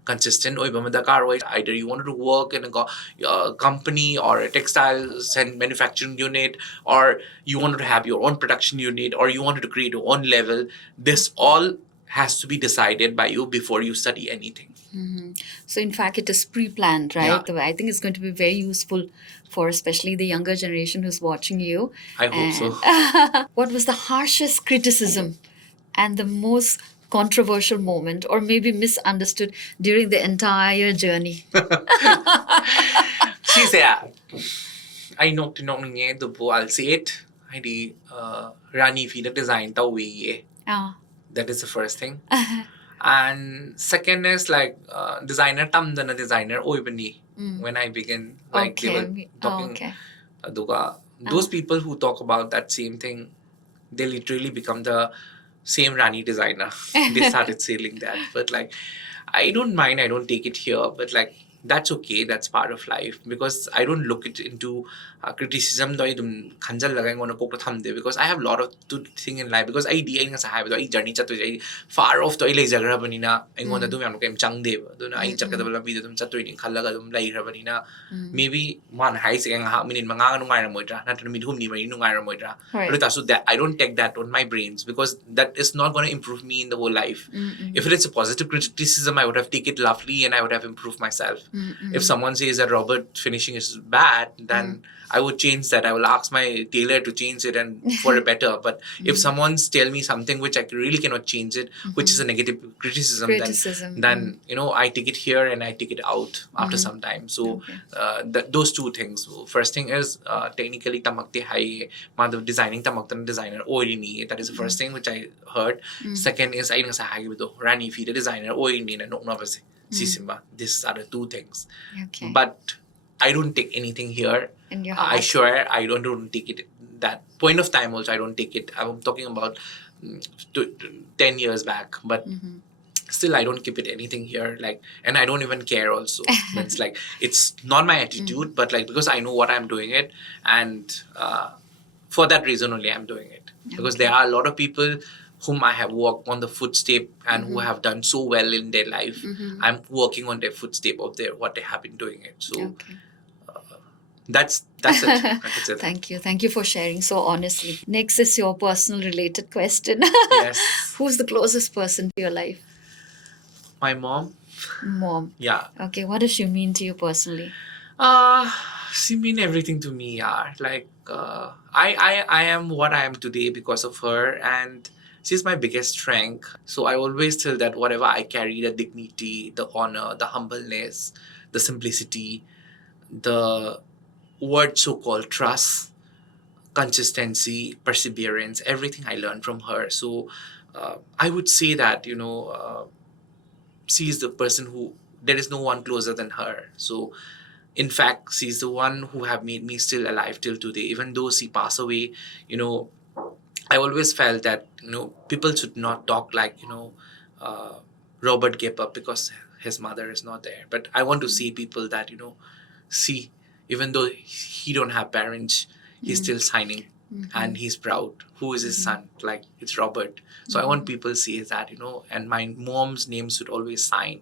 consistent either you wanted to work in a company or a textiles and manufacturing unit, or you wanted to have your own production unit, or you wanted to create your own level. This all has to be decided by you before you study anything. So in fact it is pre-planned, right? Yeah. I think it's going to be very useful for especially the younger generation who's watching you. I hope so. What was the harshest criticism and the most controversial moment, or maybe misunderstood during the entire journey? She said, I know the I'll say it. I Rani Fida design the way. That is the first thing. And second is like designer tamdana designer oibani. When I begin, like they were talking those people who talk about that same thing, they literally become the same Rani designer. They started selling that. But like I don't mind, I don't take it here, but like that's okay, that's part of life, because I don't look it into criticism because I have a lot of to think in life, because I have journey far off to maybe one high second so that I don't take that on my brains, because that is not going to improve me in the whole life. If it is a positive criticism, I would have taken it lovely and I would have improved myself. If someone says that Robert finishing is bad, then I would change that. I will ask my tailor to change it and for a better. But if someone's tell me something which I really cannot change it, which is a negative criticism. Then I take it here and I take it out after some time. So those two things. First thing is technically tamakte hai madhav designing tamaktan designer oirini. That is the first thing which I heard. Second is I sa hai Rani fi the designer oirini na no Sisimba. These are the two things. Okay. But I don't take anything here. I swear I don't take it. That point of time also I don't take it. I'm talking about 10 years back. But still I don't keep it anything here, like, and I don't even care also. It's like, it's not my attitude, but like, because I know what I'm doing it, and for that reason only I'm doing it, because there are a lot of people whom I have walked on the footstep and who have done so well in their life. I'm working on their footstep of their what they have been doing it. So that's it. That's it. Thank you for sharing so honestly. Next is your personal related question. Yes. Who's the closest person to your life? My mom. Mom. Yeah. Okay, what does she mean to you personally? She mean everything to me, yeah. Like, I am what I am today because of her, and she's my biggest strength. So I always tell that whatever I carry, the dignity, the honor, the humbleness, the simplicity, the word so-called trust, consistency, perseverance, everything I learned from her. So I would say that, she is the person who, there is no one closer than her. So in fact, she's the one who have made me still alive till today. Even though she passed away, I always felt that, people should not talk like, Robert gave up because his mother is not there. But I want to see people that, see, even though he don't have parents, he's still signing and he's proud. Who is his son? Like, it's Robert. So I want people to see that, and my mom's name should always sign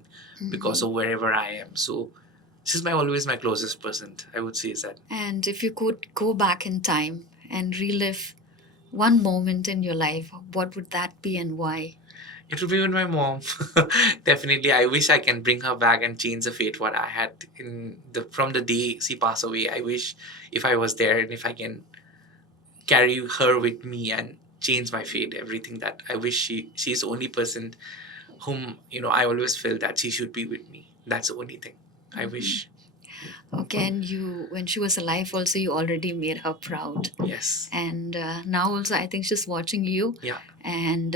because of wherever I am. So she's always my closest person, I would say that. And if you could go back in time and relive one moment in your life, what would that be and why? It would be with my mom. Definitely, I wish I can bring her back and change the fate what I had from the day she passed away. I wish if I was there and if I can carry her with me and change my fate, everything that I wish she's the only person whom I always feel that she should be with me. That's the only thing I wish. Okay, and when she was alive, also you already made her proud. Yes. And now also, I think she's watching you. Yeah. And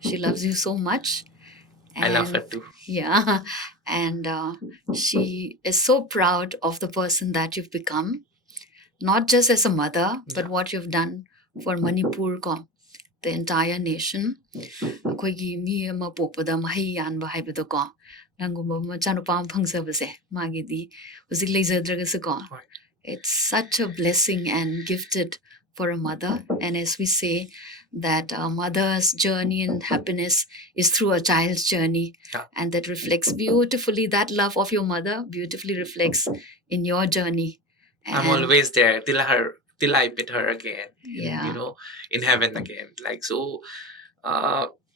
she loves you so much. I love her too. Yeah, and she is so proud of the person that you've become, not just as a mother, but what you've done for Manipur, the entire nation. ꯑꯩꯈꯣꯏꯒꯤ ꯃꯤ ꯑꯃ ꯄꯣꯛꯄꯗ ꯃꯍꯩ ꯌꯥꯟꯕ ꯍꯥꯏꯕꯗꯣꯀꯣ, ꯅꯪꯒꯨꯝꯕ ꯃꯆꯥꯅꯨꯄꯥ ꯑꯃ ꯐꯪꯖꯕꯁꯦ ꯃꯥꯒꯤꯗꯤ ꯍꯧꯖꯤꯛ ꯂꯩꯖꯗ꯭ꯔꯒꯁꯨꯀꯣ, it's such a blessing and gifted for a mother. And as we say that a mother's journey and happiness is through a child's journey, and that reflects beautifully, that love of your mother beautifully reflects in your journey. I'm always there till I meet her again. Yeah. In heaven again. Like, so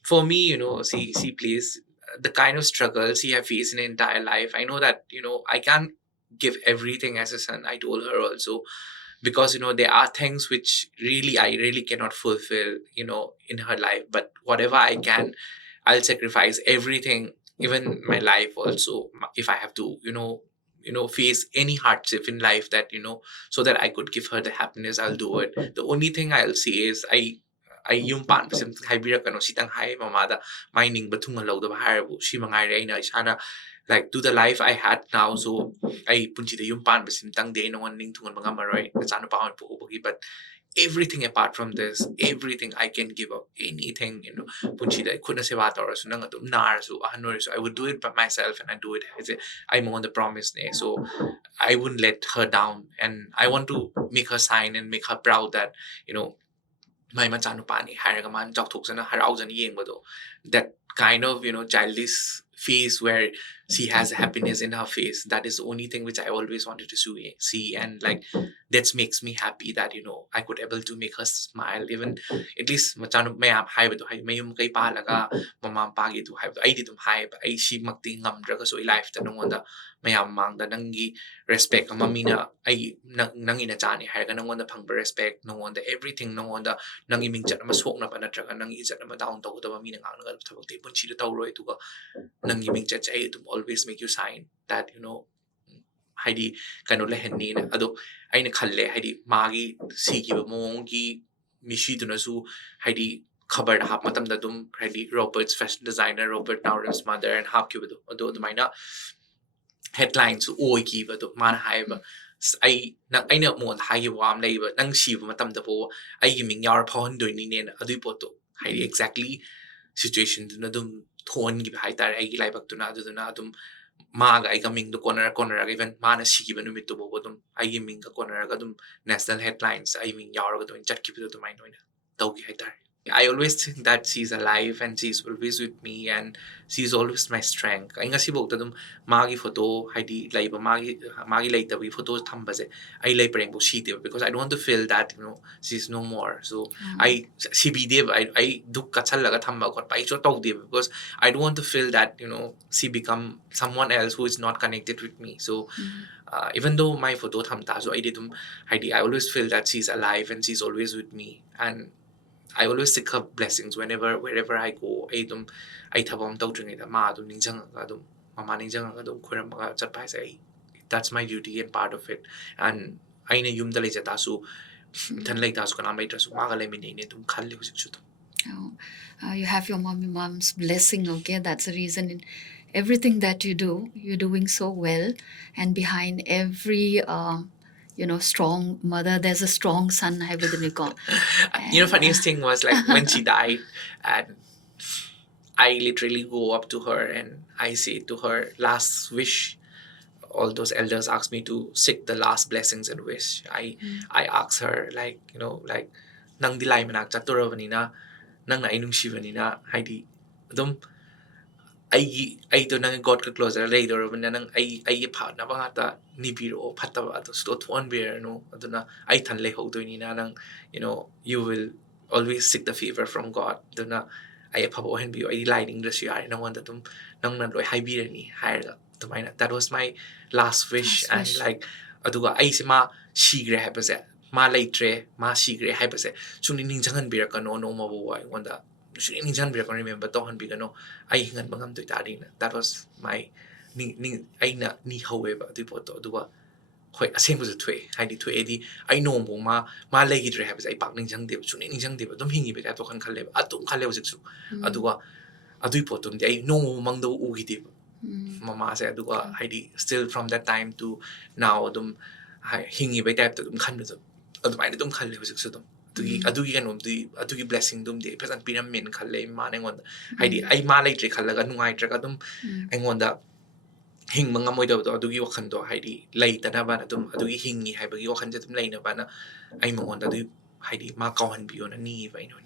for me, she plays the kind of struggles she have faced in her entire life. I know that, I can't give everything as a son. I told her also, because, there are things which I really cannot fulfill, in her life. But whatever I can, I'll sacrifice everything, even my life also, if I have to, face any hardship in life that, so that I could give her the happiness, I'll do it. The only thing I'll say is, I yung pan pasim haibirakano sitang hai mamada mining batunga law the harabu shi mangai reina isana, like, to the life I had now. So I punchi the yung pan pasim tang de no one ning tungan mga maroy nasano pa ako po, but everything apart from this, everything I can give up, anything, punchi da kuna se bata or so nang atum nar so ahanor, so I would do it by myself, and I do it as I'm on the promise ne. So I wouldn't let her down, and I want to make her sign and make her proud that, my machanupani haragaman joktoksana harauzan yengbado, that kind of, childish face where she has happiness in her face. That is the only thing which I always wanted to see, and like, that makes me happy that, I could able to make her smile. Even at least machanu mayam haibado hay mayum kay palaga mamam pagi to haibado ay ditum haib ay si magti ngamdraga so life ta nongonda mayam mangda nangi respect mamina ay nangina chani haraga nongonda phangba respect nongonda everything nongonda nangi mingchat ama sokna pa natraga nangi ijat ama down to da mamina ngangna thabakti punchi da tawroi tuga nangi mingchat ay to always make you sign that, haidi kano lehenni na ado ay nakhalle haidi magi sigi mongi mishi dunasu haidi khabar hap matam da dum haidi Robert's fashion designer Robert Naorem's mother and hap kibo do maina headlines oi ki ba do man haiba ai nang aina mo hai wam nei ba nang shi matam da po ai gi ming yar phon doi ni ne adui po to haidi exactly situation na dum thon gi hai tar ai gi lai bak tu na adum ma ga ai ga ming do corner even ma na si gi banu mit to bo dum ai gi ming ga corner ga dum national headlines ai ming yaw ga do chat ki do mai noina tau gi hai tar I always think that she's alive and she's always with me and she's always my strength. I ngasi bok tadum magi photo haidi laiba magi later we photos thambase I lay preng bo she dev because I don't want to feel that she's no more. So I she dev I duk kachal laga thamba got pai cho tau dev because I don't want to feel that she become someone else who is not connected with me. So even though my photo thamta so I didum haidi I always feel that she's alive and she's always with me and I always seek her blessings wherever I go. I thabam tawdring ida ma adum ningjang adum mama ningjang adum khuram ga chatpai sai. That's my duty and part of it. And aina yumda lei jata su than lei ta su kana mai tra su ma ga lei min ne dum khal le husik su. You have your mom's blessing, okay? That's the reason in everything that you do, you're doing so well. And behind every strong mother, there's a strong son. Funniest thing was like when she died, and I literally go up to her and I say to her, last wish. All those elders asked me to seek the last blessings and wish. I asked her like nang dilay manak chaturavani nang na inung shivani na haidi dum I to nang God ka closer later na nang I pa na ba ta ni biro phata ba to slot one beer no aduna I than le ho do ni na nang you will always seek the favor from God aduna I pa bo hen bi I lighting the share na wanda tum nang na loi hai bi ni higher that was my last wish and like aduga I se ma shigre ha pase ma laitre ma shigre ha pase chuni ning jangan bira ka no ma bo wai wanda chuni ning jangan bira ka remember to han bi ka no I hingan bangam to tari na that was my ning I na ni however du poto aduga hoi asem bu thwe hai di thwe edi I know mo ma lai gidre ha pase I pak ning jang de chuni ning jang de dum hingi be ka to kan khalle atum khalle sik su aduga adui potom de I know mo mang do u gi de mama said Heidi still from that time to now dum hingi by type dum khan dum adum I dum khalle husik su dum adugi kanom adugi blessing dum de present pinam min khalle ma ngon Heidi I ma lai tre khallaga nungai tra ka dum aingonda hing manga moi do adugi wakhan do Heidi lai ta na ba dum adugi hingi hai bagi wakhan je dum lai na ba na ai mongonda du Heidi ma kawan bi ona ni ba ino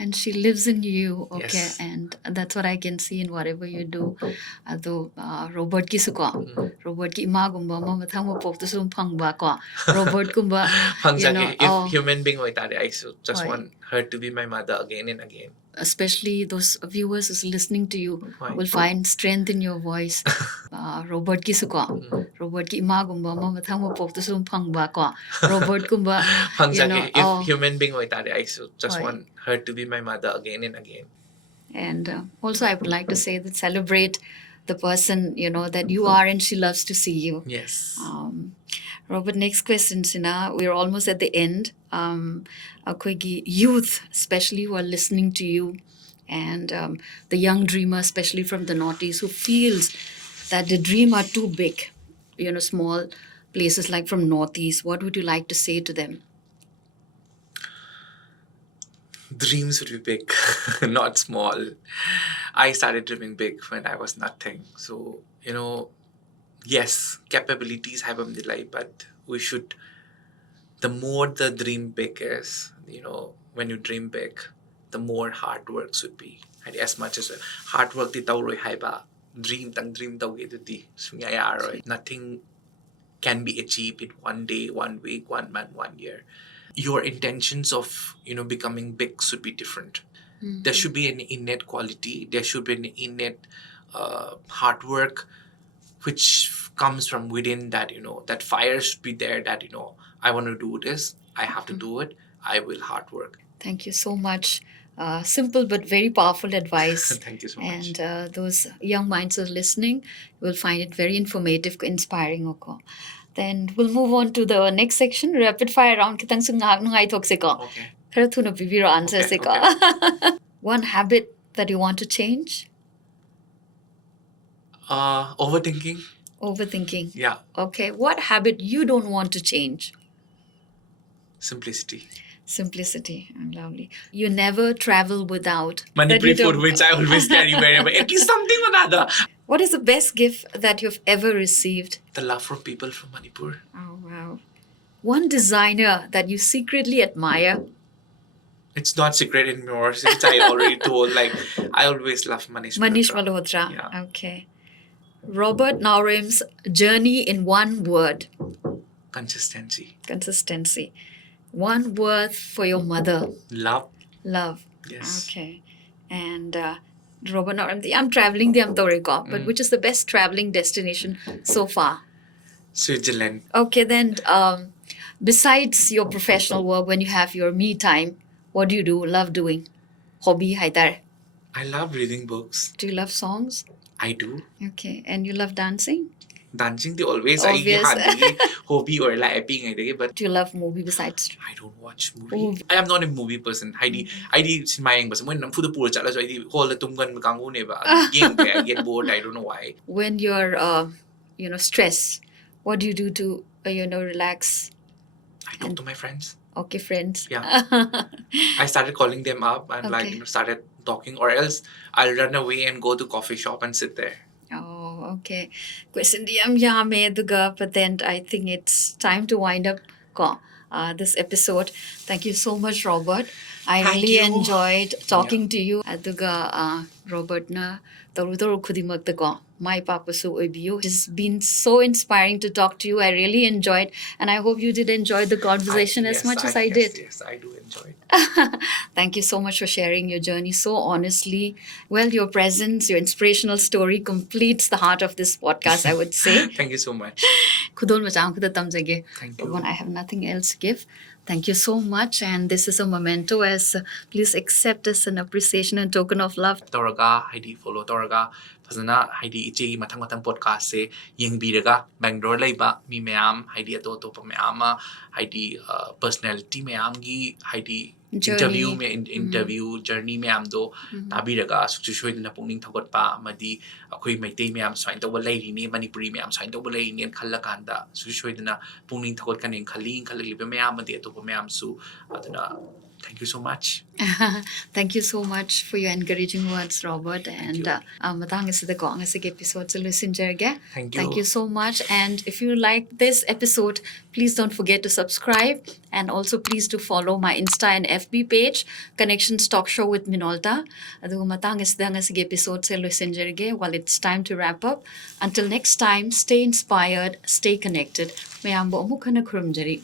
and she lives in you, okay? Yes. And that's what I can see in whatever you do. Ado Robert ki suko, Robert ki ima gumba ma mathang mo pok to sum phang ba ko. Robert gumba, if human being like that, I just want her to be my mother again and again. Especially those viewers who's listening to you will find strength in your voice. Robert ki suko, Robert ki ima gumba ma mathang mo pok to sum phang ba ko. Robert gumba, if human being like that, I just want her to be my mother again and again. And also I would like to say that celebrate the person, that you are and she loves to see you. Yes. Robert, next question, Sina. We're almost at the end. Youth, especially who are listening to you, and the young dreamer, especially from the Northeast, who feels that the dream are too big, small places like from Northeast, what would you like to say to them? Dreams would be big, not small. I started dreaming big when I was nothing. So, yes, capabilities have them delay, but we should, the more the dream big is, when you dream big, the more hard work should be. And as much as hard work, dream nothing can be achieved in one day, 1 week, 1 month, 1 year. Your intentions of becoming big should be different. There should be an innate quality. There should be an innate hard work, which comes from within. That that fire should be there. That I want to do this. I have to do it. I will hard work. Thank you so much. Simple but very powerful advice. Thank you so much. And those young minds who are listening will find it very informative, inspiring. Then we'll move on to the next section, rapid fire round. Okay. Answer. Okay. One habit that you want to change? Overthinking. Overthinking. Yeah. Okay. What habit you don't want to change? Simplicity. Simplicity. Lovely. You never travel without Manipuri that you food, don't- which I always carry wherever. At least something or another. What is the best gift that you've ever received? The love from people from Manipur. Oh, wow. One designer that you secretly admire? It's not secret anymore since I already told. Like, I always love Manish Manish Malhotra. Malhotra. Yeah. Okay. Robert Naorem's journey in one word. Consistency. Consistency. One word for your mother. Love. Love. Yes. Okay. And Robert Naorem, I'm traveling the Amtoriko, but which is the best traveling destination so far? Switzerland. Okay, then besides your professional work, when you have your me time, what do you do? Love doing? Hobby, haidar. I love reading books. Do you love songs? I do. Okay, and you love dancing? Dancing the always Obvious. I hobby or like but Do you love movie besides? I don't watch movie. I am not a movie person. I cinema yung basta mo nang food puro chala so I whole tunggan makangu ne ba. I get bored. I don't know why. When you're stressed, what do you do to relax? I talk to my friends. Okay, friends. Yeah. I started calling them up and Okay. started talking, or else I'll run away and go to coffee shop and sit there. Oh, okay. Question yame duga, but then I think it's time to wind up this episode. Thank you so much, Robert. I Thank really you. enjoyed talking to you. Aduga Robert na taru khudimakta ko mai papasu oibiyu. It's been so inspiring to talk to you. I really enjoyed, and I hope you did enjoy the conversation as much as I did. Yes, I do enjoy it. Thank you so much for sharing your journey so honestly. Well, your presence, your inspirational story completes the heart of this podcast, I would say. Thank you so much. Khudon machang khuda tamjage. Thank you. When I have nothing else to give. Thank you so much, and this is a memento as please accept as an appreciation and token of love. Toraga, Heidi follow Toraga, Fazana, Heidi Ichi, Matang podcast, say, Yang Biraga, Bangalore Laiba, Mi Meam, Heidi Atoto Meama, Heidi personality Meamgi, Heidi interview me interview journey meam do tabiraga sukshoy na pungning thagot pa madi akoi maitei meam swain to walai ni manipuri meam swain to walai ni khallakanda sukshoy na pungning thagot kaning khaling khalibe meam madi to meam su aduna thank you so much. Thank you so much for your encouraging words, Robert. And matang is the gong as episode so listen jerga. Thank you. Thank you so much. And if you like this episode, please don't forget to subscribe, and also please to follow my Insta and FB page, Connections Talk Show with Minolta. Adu matang is the episode so listen jerga. Well, it's time to wrap up. Until next time, stay inspired, stay connected. Mayambo mukana kurumjari.